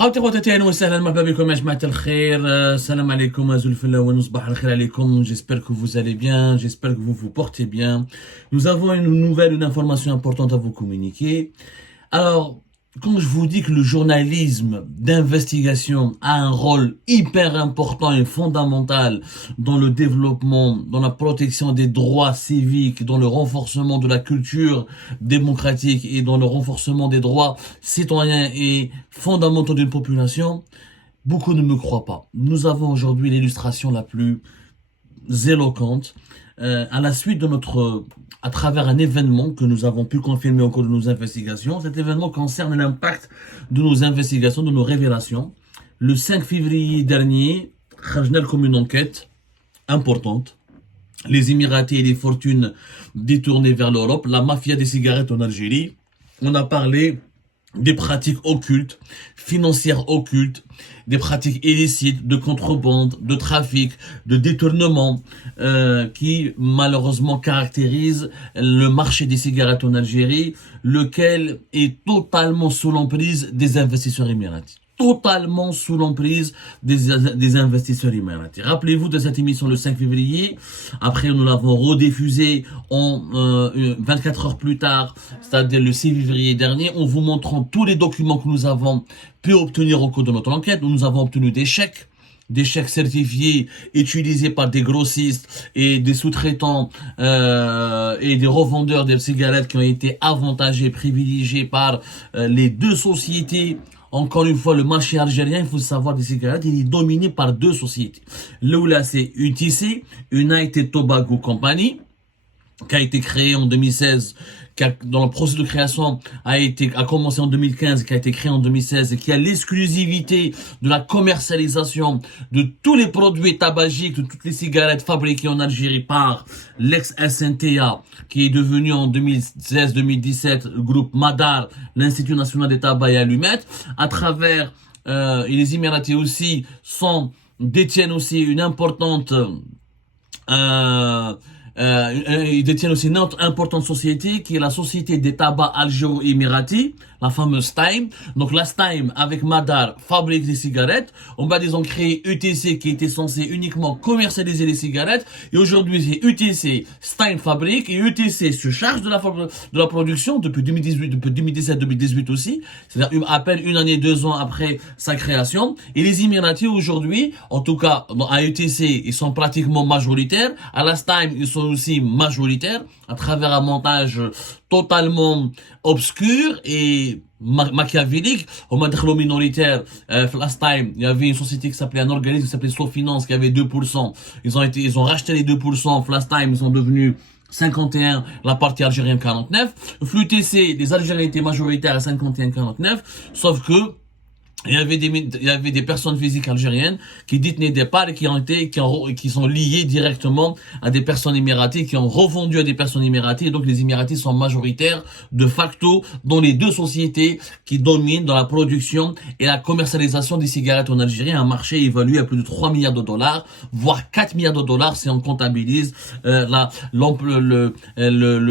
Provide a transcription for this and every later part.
خوتي خواتاتي اهلا وسهلا مرحبا بكم يا جماعه الخير. السلام عليكم ازول الفلا ونصبح الخير عليكم. J'espère que vous allez bien, j'espère que vous vous portez bien. Nous avons une information importante à vous communiquer. Alors, quand je vous dis que le journalisme d'investigation a un rôle hyper important et fondamental dans le développement, dans la protection des droits civiques, dans le renforcement de la culture démocratique et dans le renforcement des droits citoyens et fondamentaux d'une population, beaucoup ne me croient pas. Nous avons aujourd'hui l'illustration la plus éloquente à la suite de à travers un événement que nous avons pu confirmer au cours de nos investigations. Cet événement concerne l'impact de nos investigations, de nos révélations. Le 5 février dernier, Khajnal comme une enquête importante. Les Émiratis et les fortunes détournées vers l'Europe, la mafia des cigarettes en Algérie. On a parlé des pratiques occultes, financières occultes, des pratiques illicites, de contrebande, de trafic, de détournement, qui malheureusement caractérisent le marché des cigarettes en Algérie, lequel est totalement sous l'emprise des investisseurs émiratis. Totalement sous l'emprise des investisseurs émiratis. Rappelez-vous de cette émission le 5 février. Après, nous l'avons rediffusée 24 heures plus tard, c'est-à-dire le 6 février dernier, en vous montrant tous les documents que nous avons pu obtenir au cours de notre enquête. Nous avons obtenu des chèques certifiés utilisés par des grossistes et des sous-traitants et des revendeurs de cigarettes qui ont été avantagés, privilégiés par les deux sociétés. Encore une fois, le marché algérien, il faut savoir, des cigarettes, il est dominé par deux sociétés. L'oula, c'est UTC, United Tobacco Company, qui a été créée en 2016, dont le processus de création a commencé en 2015, qui a été créé en 2016 et qui a l'exclusivité de la commercialisation de tous les produits tabagiques, de toutes les cigarettes fabriquées en Algérie par l'ex-SNTA, qui est devenu en 2016-2017 le groupe Madar, l'Institut National des Tabacs et Allumettes, à travers, et les Émiratis aussi détiennent aussi une importante, ils détiennent aussi une autre importante société qui est la société des tabacs algéro-émiratis, la fameuse Time. Donc la Time avec Madar fabrique des cigarettes. On va disons créer UTC qui était censé uniquement commercialiser les cigarettes. Et aujourd'hui c'est UTC, Time fabrique et UTC se charge de la production depuis 2018, depuis 2017-2018 aussi. C'est-à-dire à peine une année, 2 ans après sa création. Et les Émiratis aujourd'hui, en tout cas à UTC, ils sont pratiquement majoritaires. À la Time, ils sont aussi majoritaires à travers un montage totalement obscur et machiavélique. Au madrelo minoritaire, last time, il y avait une société qui s'appelait, un organisme qui s'appelait Sofinance qui avait 2%. Ils ont racheté les 2%. Last time, ils sont devenus 51, la partie algérienne 49. FLUTC, les Algériens étaient majoritaires à 51-49, sauf que il y avait des personnes physiques algériennes qui détenaient des parts et qui sont liées directement à des personnes émiraties, qui ont revendu à des personnes émiraties. Et donc les Émiratis sont majoritaires de facto dans les deux sociétés qui dominent dans la production et la commercialisation des cigarettes en Algérie, un marché évalué à plus de 3 milliards de dollars, voire 4 milliards de dollars si on comptabilise le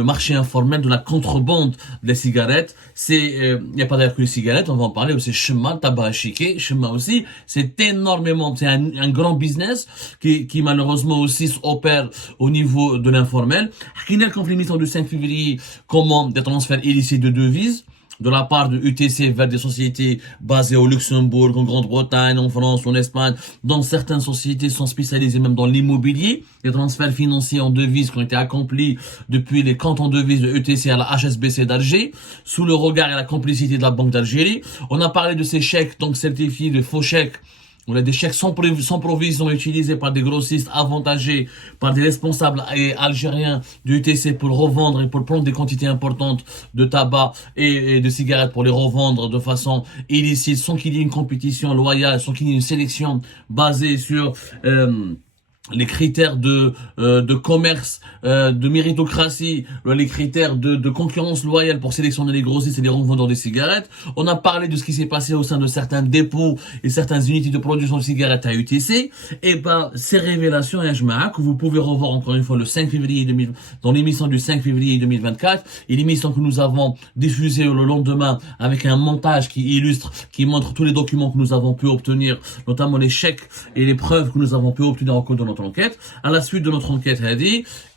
marché informel de la contrebande des cigarettes. Il n'y a pas d'ailleurs que les cigarettes, on va en parler, c'est chemin, tabac Shema aussi, c'est énormément, c'est un grand business qui malheureusement aussi opère au niveau de l'informel. Qui comme l'émission du 5 février, comment des transferts illicites de devises de la part de UTC vers des sociétés basées au Luxembourg, en Grande-Bretagne, en France, en Espagne, dont certaines sociétés sont spécialisées même dans l'immobilier, des transferts financiers en devises qui ont été accomplis depuis les comptes en devises de UTC à la HSBC d'Alger, sous le regard et la complicité de la Banque d'Algérie. On a parlé de ces chèques, donc certifiés, de faux chèques. On a des chèques sans provision utilisés par des grossistes avantagés par des responsables algériens du UTC pour revendre et pour prendre des quantités importantes de tabac et de cigarettes pour les revendre de façon illicite sans qu'il y ait une compétition loyale, sans qu'il y ait une sélection basée sur les critères de commerce, de méritocratie, les critères de concurrence loyale pour sélectionner les grossistes et les revendeurs des cigarettes. On a parlé de ce qui s'est passé au sein de certains dépôts et certaines unités de production de cigarettes à UTC. Et ben, ces révélations, que vous pouvez revoir encore une fois le 5 février 2000, dans l'émission du 5 février 2024, et l'émission que nous avons diffusée le lendemain avec un montage qui illustre, qui montre tous les documents que nous avons pu obtenir, notamment les chèques et les preuves que nous avons pu obtenir au cours de notre enquête. À la suite de notre enquête,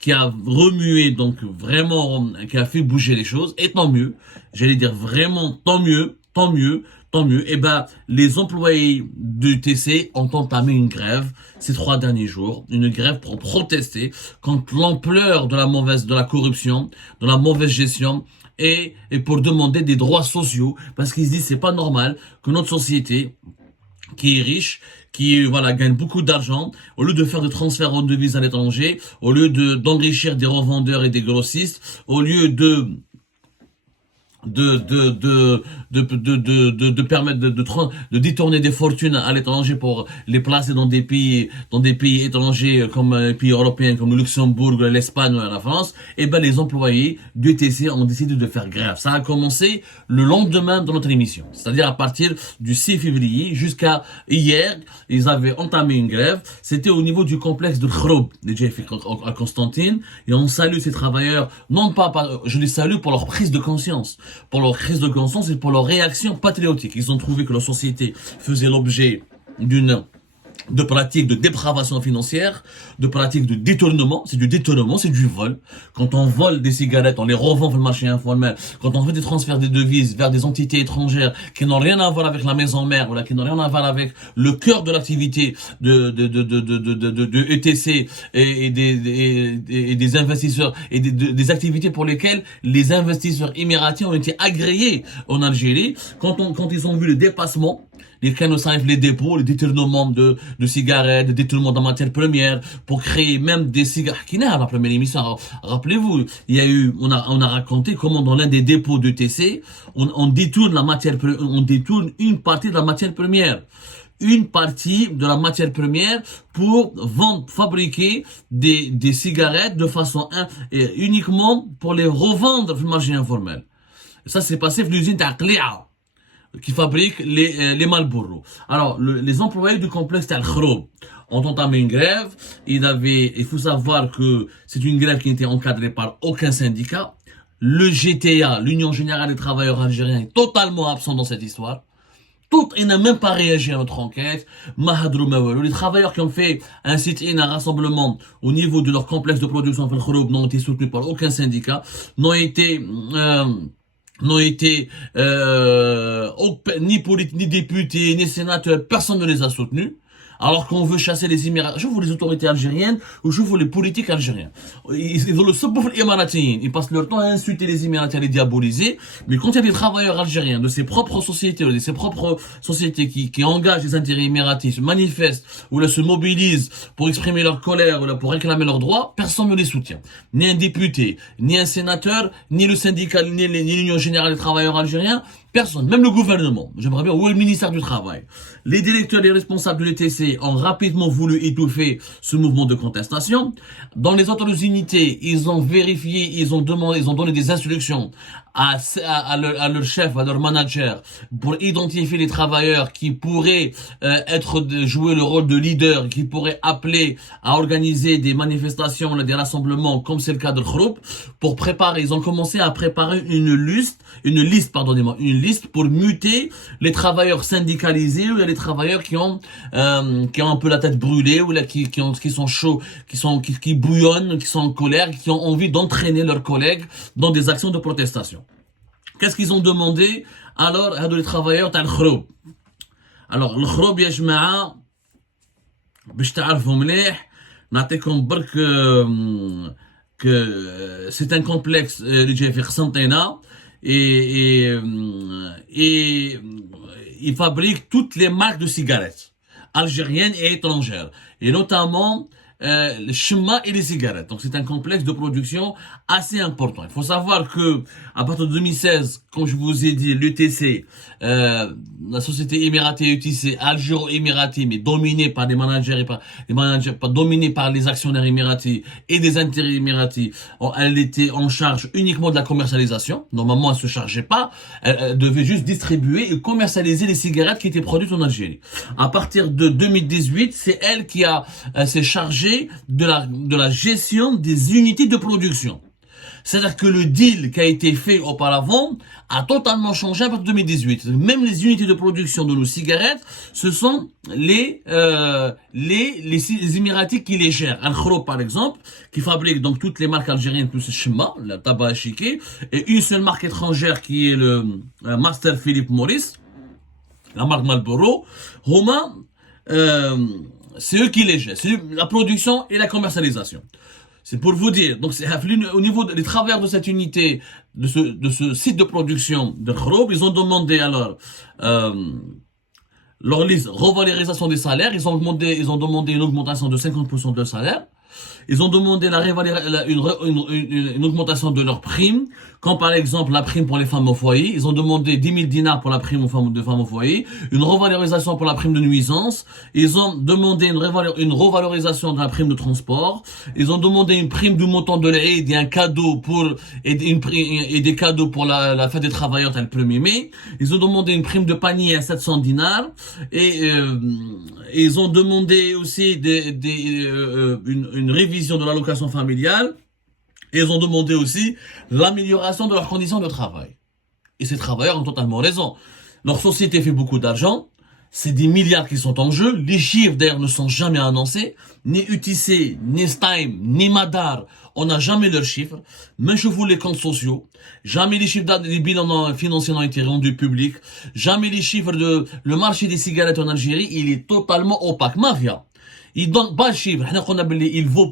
qui a remué, donc vraiment, qui a fait bouger les choses, et tant mieux, j'allais dire vraiment tant mieux, tant mieux, tant mieux. Et ben, les employés du TC ont entamé une grève ces 3 derniers jours, une grève pour protester contre l'ampleur de la corruption, de la mauvaise gestion, et pour demander des droits sociaux, parce qu'ils se disent c'est pas normal que notre société, qui est riche, qui voilà gagne beaucoup d'argent, au lieu de faire des transferts en devises à l'étranger, au lieu d'enrichir des revendeurs et des grossistes, au lieu de permettre de détourner des fortunes à l'étranger pour les placer dans des pays étrangers comme les pays européens comme le Luxembourg, l'Espagne ou la France, et ben les employés du TC ont décidé de faire grève. Ça a commencé le lendemain de notre émission, c'est-à-dire à partir du 6 février jusqu'à hier, ils avaient entamé une grève. C'était au niveau du complexe de Khroub, déjà à Constantine, et on salue ces travailleurs, non pas, je les salue pour leur prise de conscience, pour leur crise de conscience et pour leur réaction patriotique. Ils ont trouvé que leur société faisait l'objet de pratiques de dépravation financière, de pratiques de détournement. C'est du détournement, c'est du vol. Quand on vole des cigarettes, on les revend sur le marché informel. Quand on fait des transferts de devises vers des entités étrangères qui n'ont rien à voir avec la maison mère, ou là, qui n'ont rien à voir avec le cœur de l'activité de ETC et des investisseurs et des activités pour lesquelles les investisseurs émiratis ont été agréés en Algérie, quand ils ont vu le dépassement, les canaux-saifs, les dépôts, le détournement de cigarettes, le détournement de matières premières, pour créer même des cigarettes. Qui n'a la première émission, rappelez-vous, on a raconté comment dans l'un des dépôts de TC, on détourne une partie de la matière première. Une partie de la matière première pour fabriquer des cigarettes de façon uniquement pour les revendre sur le marché informel. Ça s'est passé dans l'usine d'Aqlia, qui fabrique les Marlboro. Alors, les employés du complexe Al Khroub ont entamé une grève. Il faut savoir que c'est une grève qui n'était encadrée par aucun syndicat. Le GTA, l'Union Générale des Travailleurs Algériens, est totalement absent dans cette histoire. Il n'a même pas réagi à notre enquête. Mahadrou Mawalou. Les travailleurs qui ont fait un sit-in, un rassemblement au niveau de leur complexe de production Al Khroub n'ont été soutenus par aucun syndicat, n'ont été ni députés, ni sénateurs, personne ne les a soutenus. Alors qu'on veut chasser les Émirats. Je veux les autorités algériennes ou je veux les politiques algériens. Ils ont le sabbouf émiratin. Ils passent leur temps à insulter les Émiratis, à les diaboliser. Mais quand il y a des travailleurs algériens de ses propres sociétés, de ses propres sociétés qui engagent les intérêts émiratis, se manifestent ou là, se mobilisent pour exprimer leur colère ou là, pour réclamer leurs droits, personne ne les soutient. Ni un député, ni un sénateur, ni le syndicat, ni l'Union Générale des Travailleurs Algériens. Personne, même le gouvernement, j'aimerais bien, ou le ministère du Travail. Les directeurs et les responsables de l'ETC ont rapidement voulu étouffer ce mouvement de contestation. Dans les autres unités, ils ont vérifié, ils ont donné des instructions à leur chef, à leur manager, pour identifier les travailleurs qui pourraient jouer le rôle de leader, qui pourraient appeler à organiser des manifestations, des rassemblements, comme c'est le cas de Khroub, pour préparer. Ils ont commencé à préparer une liste pour muter les travailleurs syndicalisés ou les travailleurs qui ont un peu la tête brûlée ou là, qui sont chauds, qui bouillonnent, qui sont en colère, qui ont envie d'entraîner leurs collègues dans des actions de protestation. Qu'est-ce qu'ils ont demandé alors à les travailleurs de Khroub? Alors, le Khroub, يا جماعة باش تعرفوا مليح نعطيكم برك que c'est un complexe اللي جاي في قسنطينة et il fabrique toutes les marques de cigarettes algériennes et étrangères, et notamment le chima et les cigarettes. Donc c'est un complexe de production assez important. Il faut savoir que à partir de 2016, comme je vous ai dit, l'UTC, la société émiratée UTC, algéro-émiratée, mais dominée par des managers et pas dominée par les actionnaires émiratis et des intérêts émiratis. Elle était en charge uniquement de la commercialisation. Normalement, elle se chargeait pas. Elle devait juste distribuer et commercialiser les cigarettes qui étaient produites en Algérie. À partir de 2018, c'est elle qui s'est chargée de la gestion des unités de production. C'est-à-dire que le deal qui a été fait auparavant a totalement changé à partir de 2018. Même les unités de production de nos cigarettes, ce sont les Émiratis qui les gèrent. Al-Khroub, par exemple, qui fabrique donc toutes les marques algériennes plus le Shemma, la tabac à chiquer, et une seule marque étrangère qui est le Master Philip Morris, la marque Marlboro. Homa, c'est eux qui les gèrent. C'est la production et la commercialisation. C'est pour vous dire. Donc, c'est au niveau des travailleurs de cette unité, de ce site de production de Khroub, ils ont demandé alors leur revalorisation des salaires. Ils ont demandé une augmentation de 50% de leur salaire. Ils ont demandé une augmentation de leurs primes, comme par exemple la prime pour les femmes au foyer. Ils ont demandé 10 000 dinars pour la prime aux femmes au foyer, une revalorisation pour la prime de nuisance. Ils ont demandé une revalorisation de la prime de transport. Ils ont demandé une prime du montant de l'Aïd et un cadeau et des cadeaux pour la fête des travailleurs le 1er mai. Ils ont demandé une prime de panier à 700 dinars et ils ont demandé aussi une révision de l'allocation familiale, et ils ont demandé aussi l'amélioration de leurs conditions de travail. Et ces travailleurs ont totalement raison. Leur société fait beaucoup d'argent, c'est des milliards qui sont en jeu, les chiffres d'ailleurs ne sont jamais annoncés, ni UTC, ni Stein, ni Madar, on n'a jamais leurs chiffres, même chez vous les comptes sociaux, jamais les chiffres des bilans financiers n'ont été rendus publics, jamais les chiffres le marché des cigarettes en Algérie, il est totalement opaque. Mafia. Ils donnent pas le chiffre.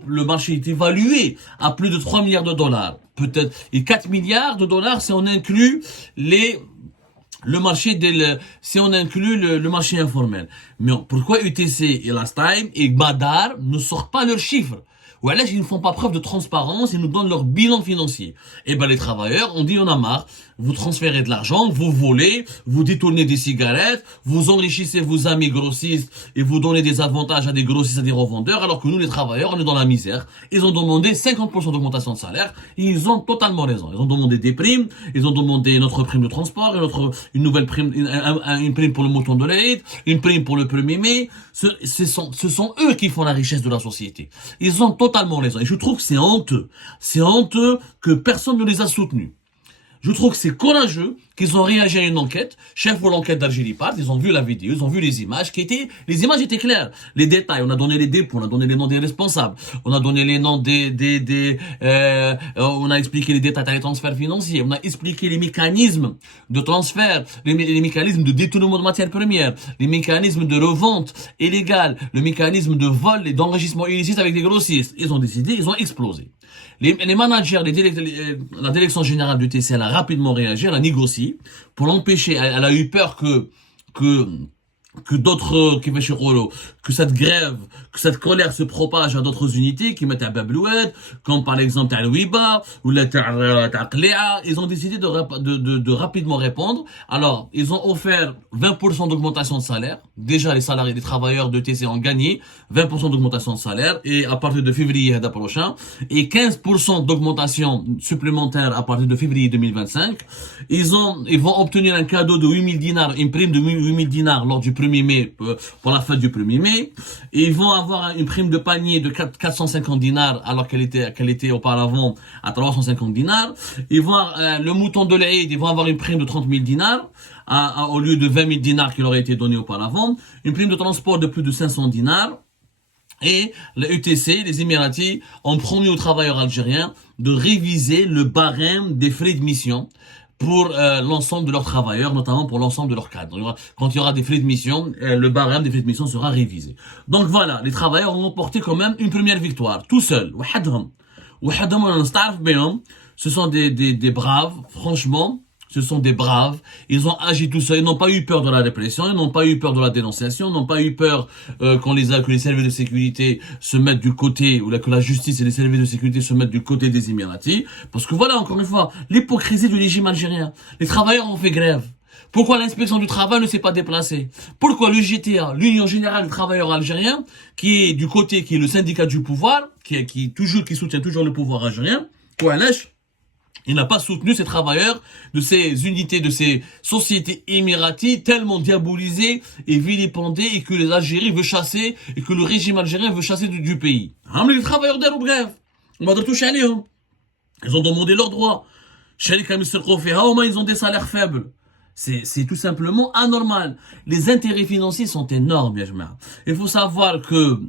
Le marché est évalué à plus de 3 milliards de dollars. Peut-être, et 4 milliards de dollars si on inclut si on inclut le marché informel. Mais pourquoi UTC et Last Time et Badar ne sortent pas leurs chiffres? Ou alors ils ne font pas preuve de transparence, ils nous donnent leur bilan financier. Et ben les travailleurs, on dit on a marre, vous transférez de l'argent, vous volez, vous détournez des cigarettes, vous enrichissez vos amis grossistes et vous donnez des avantages à des grossistes, à des revendeurs, alors que nous les travailleurs, on est dans la misère. Ils ont demandé 50% d'augmentation de salaire, et ils ont totalement raison. Ils ont demandé des primes, ils ont demandé notre prime de transport, une nouvelle prime, une prime pour le mouton de l'Aïd, une prime pour le 1er mai. Ce sont eux qui font la richesse de la société. Ils ont totalement raison. Et je trouve que c'est honteux. C'est honteux que personne ne les a soutenus. Je trouve que c'est courageux qu'ils ont réagi à une enquête, chef pour l'enquête d'Algérie Part, ils ont vu la vidéo, ils ont vu les images les images étaient claires. Les détails, on a donné les dépôts, on a donné les noms des responsables, on a donné les noms on a expliqué les détails des transferts financiers, on a expliqué les mécanismes de transfert, les mécanismes de détournement de matières premières, les mécanismes de revente illégale, le mécanisme de vol et d'enrichissement illicite avec des grossistes. Ils ont décidé, ils ont explosé. Les managers, la direction générale du TC, elle a rapidement réagi, elle a négocié pour l'empêcher. Elle a eu peur que d'autres, que cette grève, que cette colère se propage à d'autres unités qui mettent à Babloued, comme par exemple Al-Wiba ou la Taqli'a. Ils ont décidé de rapidement répondre. Alors, ils ont offert 20% d'augmentation de salaire. Déjà, les salariés, les travailleurs de TC ont gagné 20% d'augmentation de salaire, et à partir de février prochain, et 15% d'augmentation supplémentaire à partir de février 2025. Ils vont obtenir un cadeau de 8000 dinars, une prime de 8000 dinars lors du 1er mai, pour la fête du 1er mai. Et ils vont avoir une prime de panier de 450 dinars, alors qu'elle était auparavant à 350 dinars. Ils vont, le mouton de l'Aïd, ils vont avoir une prime de 30 000 dinars, au lieu de 20 000 dinars qui leur a été donné auparavant. Une prime de transport de plus de 500 dinars. Et le UTC, les Émiratis, ont promis aux travailleurs algériens de réviser le barème des frais de mission pour l'ensemble de leurs travailleurs, notamment pour l'ensemble de leurs cadres. Quand il y aura des frais de mission, le barème des frais de mission sera révisé. Donc voilà, les travailleurs ont remporté quand même une première victoire, tout seuls. Ce sont des braves, franchement. Ce sont des braves. Ils ont agi tout seuls. Ils n'ont pas eu peur de la répression. Ils n'ont pas eu peur de la dénonciation. Ils n'ont pas eu peur que les services de sécurité se mettent du côté, ou que la justice et les services de sécurité se mettent du côté des Émiratis. Parce que voilà, encore une fois, l'hypocrisie du régime algérien. Les travailleurs ont fait grève. Pourquoi l'inspection du travail ne s'est pas déplacée? Pourquoi le GTA, l'Union Générale des Travailleurs Algériens, qui est du côté, qui est le syndicat du pouvoir, qui soutient toujours le pouvoir algérien, il n'a pas soutenu ces travailleurs de ces unités, de ces sociétés émiraties tellement diabolisées et vilipendées et que les Algériens veulent chasser et que le régime algérien veut chasser du pays. Les travailleurs d'Air bref. On va toucher à eux. Ils ont demandé leurs droits. Ils ont des salaires faibles. C'est tout simplement anormal. Les intérêts financiers sont énormes, bien sûr. Il faut savoir que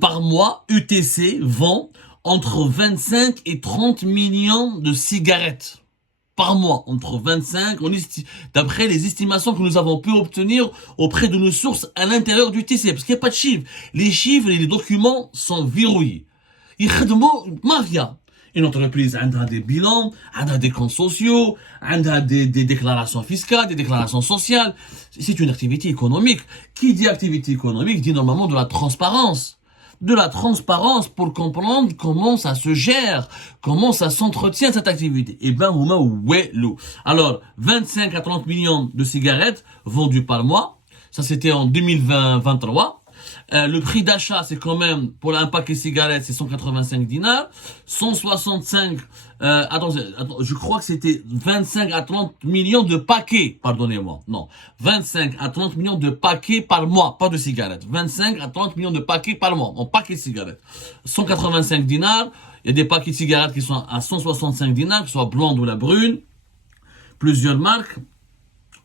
par mois, UTC vend entre 25 et 30 millions de cigarettes. Par mois, entre 25, d'après les estimations que nous avons pu obtenir auprès de nos sources à l'intérieur du TC, parce qu'il n'y a pas de chiffres. Les chiffres et les documents sont verrouillés. Mafia. Une entreprise a des bilans, a des comptes sociaux, a des déclarations fiscales, des déclarations sociales. C'est une activité économique. Qui dit activité économique dit normalement de la transparence. De la transparence pour comprendre comment ça se gère, comment ça s'entretient cette activité. Eh ben, alors, 25 à 30 millions de cigarettes vendues par mois. Ça, c'était en 2023. Le prix d'achat, c'est quand même, pour un paquet de cigarettes, c'est 185 dinars. 165, je crois que c'était 25 à 30 millions de paquets, pardonnez-moi. Non, 25 à 30 millions de paquets par mois, pas de cigarettes. 25 à 30 millions de paquets par mois, en paquet de cigarettes. 185 dinars, il y a des paquets de cigarettes qui sont à 165 dinars, que ce soit blonde ou la brune. Plusieurs marques.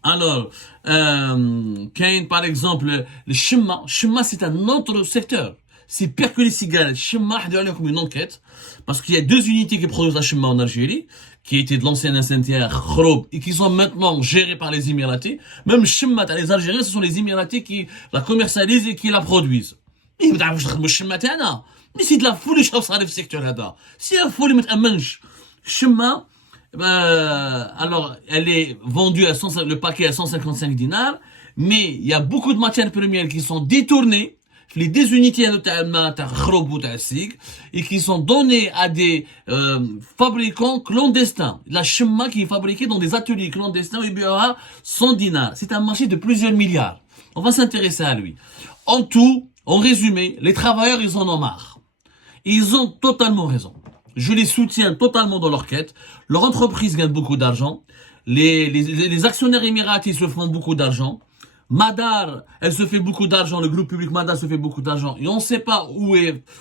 Alors, par exemple, le Shimma. Shimma, c'est un autre secteur. C'est pire que les cigarettes. Shimma, il y a comme une enquête. Parce qu'il y a 2 unités qui produisent la Shimma en Algérie, qui étaient de l'ancienne SNTR, Khroub, et qui sont maintenant gérées par les Émiratis. Même Shimma, les Algériens, ce sont les Émiratis qui la commercialisent et qui la produisent. Mais c'est de la folie, je trouve ça, le secteur là. C'est la folie, mais Shimma, alors, elle est vendue à le paquet à 155 dinars, mais il y a beaucoup de matières premières qui sont détournées, les désunités et qui sont données à des fabricants clandestins. La Shimma qui est fabriquée dans des ateliers clandestins, il y aura 100 dinars. C'est un marché de plusieurs milliards. On va s'intéresser à lui. En tout, en résumé, les travailleurs, ils en ont marre. Ils ont totalement raison. Je les soutiens totalement dans leur quête. Leur entreprise gagne beaucoup d'argent. Les actionnaires émiratis se font beaucoup d'argent. Madar, elle se fait beaucoup d'argent. Le groupe public Madar se fait beaucoup d'argent. Et on ne sait pas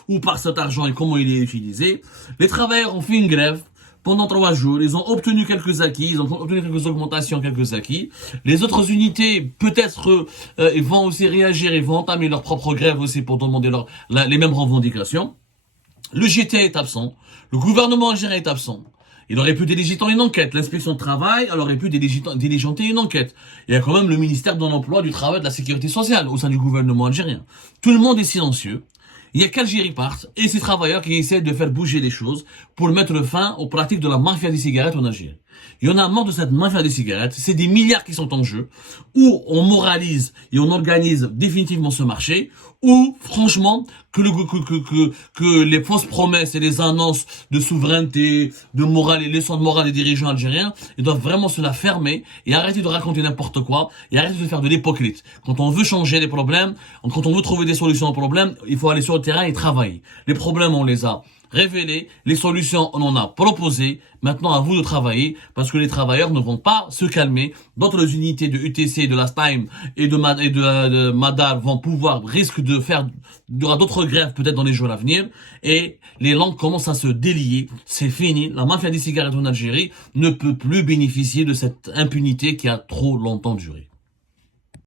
où part cet argent et comment il est utilisé. Les travailleurs ont fait une grève pendant 3 jours. Ils ont obtenu quelques acquis. Ils ont obtenu quelques augmentations, quelques acquis. Les autres unités, peut-être, ils vont aussi réagir. Ils vont entamer leur propre grève aussi pour demander les mêmes revendications. Le GTA est absent. Le gouvernement algérien est absent. Il aurait pu diligenter une enquête. L'inspection de travail, elle aurait pu diligenter une enquête. Il y a quand même le ministère de l'Emploi, du Travail et de la Sécurité sociale au sein du gouvernement algérien. Tout le monde est silencieux. Il y a qu'Algérie parte et ses travailleurs qui essaient de faire bouger les choses pour mettre fin aux pratiques de la mafia des cigarettes en Algérie. Il y en a marre de cette mafia des cigarettes. C'est des milliards qui sont en jeu. Ou on moralise et on organise définitivement ce marché, ou franchement que les fausses promesses et les annonces de souveraineté, de morale et leçons de morale des dirigeants algériens, ils doivent vraiment se la fermer et arrêter de raconter n'importe quoi et arrêter de faire de l'hypocrite. Quand on veut changer les problèmes, quand on veut trouver des solutions aux problèmes, il faut aller sur le terrain et travailler. Les problèmes, on les a révélés, les solutions, on en a proposé. Maintenant, à vous de travailler, parce que les travailleurs ne vont pas se calmer. D'autres unités de UTC, de la STIME et de Madar risquent de faire, il y aura d'autres grèves peut-être dans les jours à venir, et les langues commencent à se délier. C'est fini. La mafia des cigarettes en Algérie ne peut plus bénéficier de cette impunité qui a trop longtemps duré.